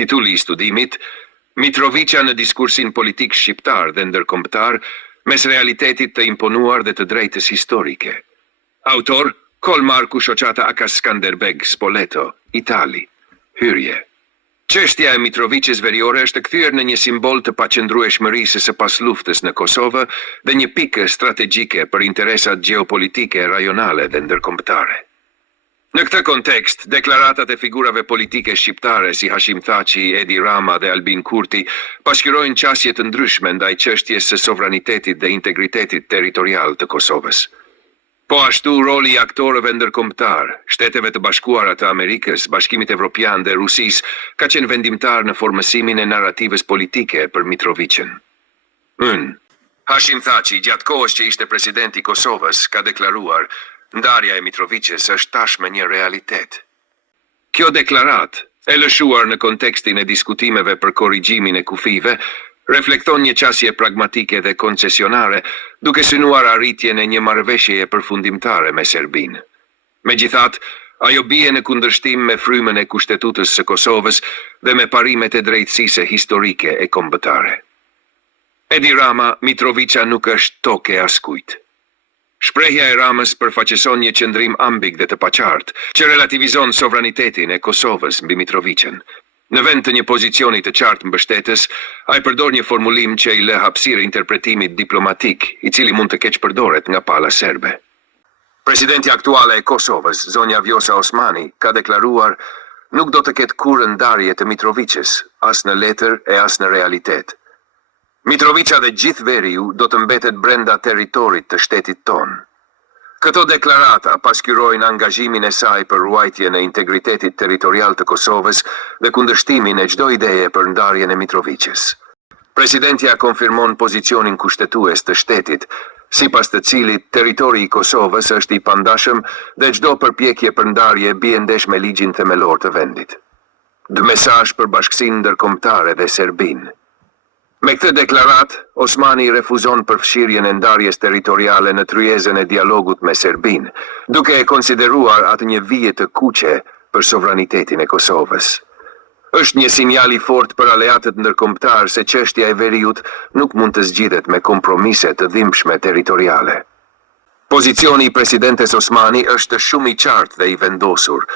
Titulli I studimit: Mitrovica në diskursin politik shqiptar dhe ndërkombëtar mes realitetit të imponuar dhe të drejtës historike. Autor: Kolmarku shoqata Akas Skanderbeg Spoleto, Itali. Hyrje. Çështja e Mitrovicës veriore është kthyer në një simbol të paqëndrueshmërisë së pas luftës në Kosovë dhe një pikë strategjike për interesat gjeopolitike rajonale dhe ndërkombëtare. Në këtë kontekst, deklaratat e figurave politike shqiptare si Hashim Thaçi, Edi Rama dhe Albin Kurti pasqyrojnë qasje të ndryshme ndaj çështjes së sovranitetit dhe integritetit territorial të Kosovës. Po ashtu roli I aktorëve ndërkombëtar, Shteteve të Bashkuara të Amerikës, Bashkimit Evropian dhe Rusisë ka qenë vendimtar në formësimin e narrativës politike për Mitrovicën. Hashim Thaçi, gjatë kohës që ishte presidenti I Kosovës, ka deklaruar: ndarja e Mitrovicës është tashmë një realitet. Kjo deklarat, e lëshuar në kontekstin e diskutimeve për korrigjimin e kufive, reflekton një qasje pragmatike dhe koncesionare, duke synuar arritjen e një marrëveshjeje përfundimtare me Serbinë. Megjithatë, ajo bie në kundërshtim me frymën e Kushtetutës së Kosovës dhe me parimet e drejtësisë historike e kombëtare. Edi Rama: Mitrovica nuk është tokë e askujt. Shprehja e Ramës përfaqëson një qëndrim ambig dhe të paqartë, që relativizon sovranitetin e Kosovës mbi Mitrovicën. Në vend të një pozicioni të qartë mbështetës, ai përdor një formulim që I lë hapësirë interpretimit diplomatik, I cili mund të keqpërdoret nga pala serbe. Presidenti aktuale e Kosovës, zonja Vjosa Osmani, ka deklaruar: nuk do të ketë kurrë ndarje të Mitrovicës, as në letër e as në realitet. Mitrovica dhe gjithë veriu do të mbetet brenda territorit të shtetit tonë. Këto deklarata pasqyrojnë angazhimin e saj për ruajtjen e integritetit territorial të Kosovës dhe kundërshtimin e çdo ideje për ndarjen e Mitrovicës. Presidentja konfirmon pozicionin kushtetues të shtetit, sipas të cilit territori I Kosovës është I pandashëm dhe çdo përpjekje për ndarje bie ndesh me ligjin themelor të vendit. Dë mesazh për bashkësinë ndërkombëtare dhe Serbinë. Me këtë deklarat, Osmani refuzon përfshirjen e ndarjes territoriale në tryezën e dialogut me Serbinë, duke e konsideruar atë një vije të kuqe për sovranitetin e Kosovës. Është një sinjal I fortë për aleatët ndërkombëtar se çështja e veriut nuk mund të zgjidhet me kompromise të dhimbshme territoriale. Pozicioni I presidentes Osmani është shumë I qartë dhe I vendosur,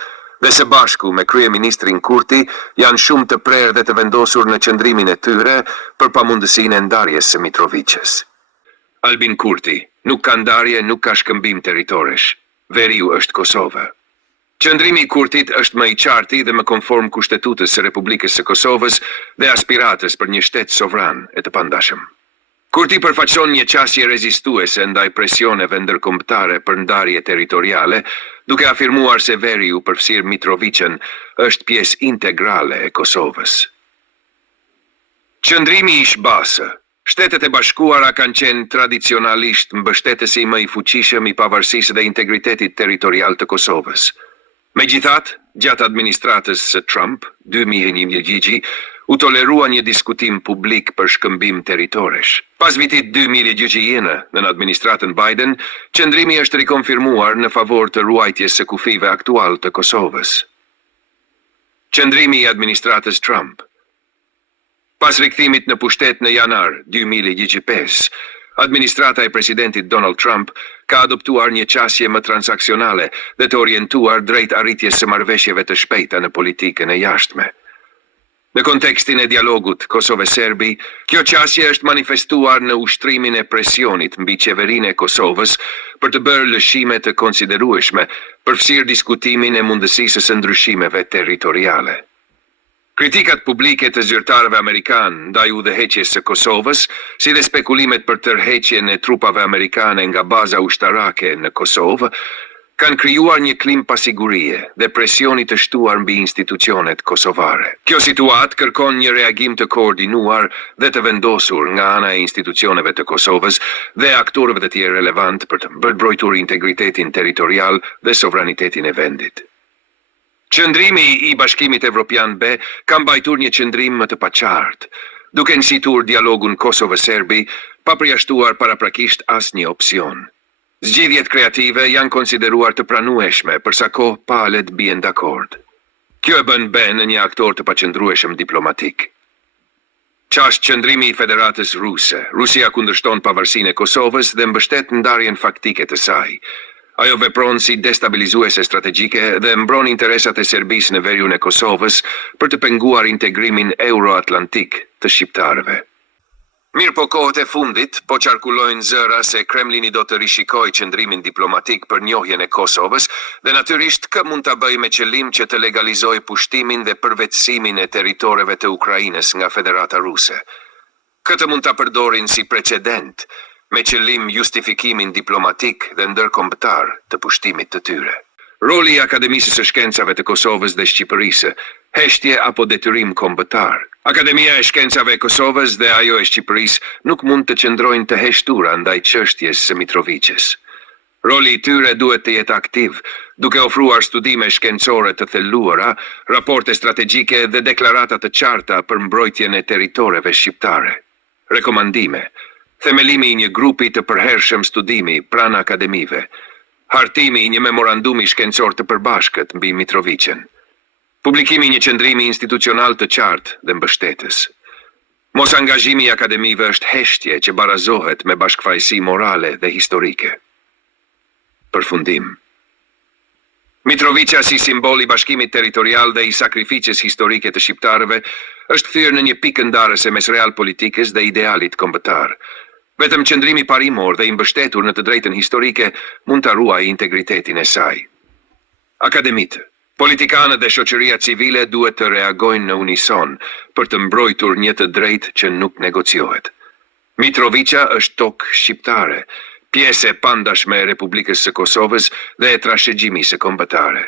dhe së bashku me kryeministrin Kurti janë shumë të prerë dhe të vendosur në qëndrimin e tyre për pamundësinë e ndarjes së Mitrovicës. Albin Kurti: nuk ka ndarje, nuk ka shkëmbim territoresh. Veriu është Kosova. Qëndrimi I Kurtit është më I qarti dhe më konform Kushtetutës së Republikës së Kosovës dhe aspiratës për një shtet sovran e të pandashëm. Kurti përfaqëson një qasje rezistuese ndaj presioneve ndërkombëtare për ndarje territoriale, duke afirmuar se veriu përfshir Mitrovicën është pjesë integrale e Kosovës. Qëndrimi I SBA-së. Shtetet e Bashkuara kanë qenë tradicionalisht mbështetësi më I fuqishëm I pavarësisë dhe integritetit territorial të Kosovës. Megjithatë, gjatë administratës së Trump, 2021, u tolerua një diskutim publik për shkëmbim territoresh. Pas vitit 2021, në administratën Biden, qëndrimi është rikonfirmuar në favor të ruajtjes së kufive aktual të Kosovës. Qëndrimi I administratës Trump. Pas rikthimit në pushtet në janar 2025, administrata e presidentit Donald Trump ka adoptuar një qasje më transaksionale dhe të orientuar drejt arritjes së marrëveshjeve të shpejta në politikën e jashtme. Në kontekstin e dialogut Kosovë-Serbi, kjo qasje është manifestuar në ushtrimin e presionit mbi qeverinë e Kosovës për të bërë lëshime të konsiderueshme për fshirë diskutimin e mundësisë së ndryshimeve territoriale. Kritikat publike të zyrtarëve amerikanë ndaj udhëheqjes së Kosovës, si dhe spekulimet për tërheqjen e trupave amerikane nga baza ushtarake në Kosovë, kanë krijuar një klim pasigurie dhe presioni të shtuar mbi institucionet kosovare. Kjo situatë kërkon një reagim të koordinuar dhe të vendosur nga ana e institucioneve të Kosovës dhe aktorëve të tjerë relevant për të mbrojtur integritetin territorial dhe sovranitetin e vendit. Qëndrimi I Bashkimit Evropian B ka mbajtur një qëndrim më të paqartë, duke nxitur dialogun Kosovë-Serbi pa përjashtuar paraprakisht asnjë opsion. Zgjidhjet kreative janë konsideruar të pranueshme përsa kohë palët bien dakord. Kjo e bën Ben një aktor të paqëndrueshëm diplomatik. Qashtë qëndrimi i Federatës Ruse, Rusia kundërshton pavarësinë e Kosovës dhe mbështet ndarjen faktike të saj. Ajo vepron si destabilizuese strategjike dhe mbron interesat e Serbisë në veriun e Kosovës për të penguar integrimin euro-atlantik të shqiptarëve. Mirë po kohët e fundit, po qarkullojnë zëra se Kremlini do të rishikoj qëndrimin diplomatik për njohjen e Kosovës dhe natyrisht kë mund të bëj me qëllim që të legalizoj pushtimin dhe përvetësimin e territoreve të Ukrainës nga Federata Ruse. Këtë mund të përdorin si precedent, me qëllim justifikimin diplomatik dhe ndërkombëtar të pushtimit të tyre. Roli i Akademisë së Shkencave të Kosovës dhe Shqipërisë, heshtje apo detyrim kombëtar. Akademia e Shkencave e Kosovës dhe ajo e Shqipërisë nuk mund të qëndrojnë të heshtura ndaj çështjes së Mitrovićës. Roli i tyre duhet të jetë aktiv, duke ofruar studime shkencore të thelluara, raporte strategjike dhe deklarata të qarta për mbrojtjen e territoreve shqiptare. Rekomandime: themelimi i një grupi të përhershëm studimi pranë akademive. Hartimi i një memorandumi shkencor të përbashkët mbi Mitrovićën. Publikimi i një qëndrimi institucional të qartë dhe mbështetës. Mos angazhimi i akademive është heshtje që barazohet me bashkëfaqësi morale dhe historike. Përfundim. Mitrovića si simbol i bashkimit territorial dhe i sakrificës historike të shqiptarëve është kthyer në një pikë ndarëse mes realpolitikës dhe idealit kombëtar. Vetëm qëndrimi parimor dhe i mbështetur në të drejtën historike mund të ruajë integritetin e saj. Akademitë, politikanët dhe shoqëria civile duhet të reagojnë në unison për të mbrojtur një të drejtë që nuk negociohet. Mitrovića është tokë shqiptare, pjesë e pandashme e Republikës së Kosovës dhe e trashëgimisë kombëtare.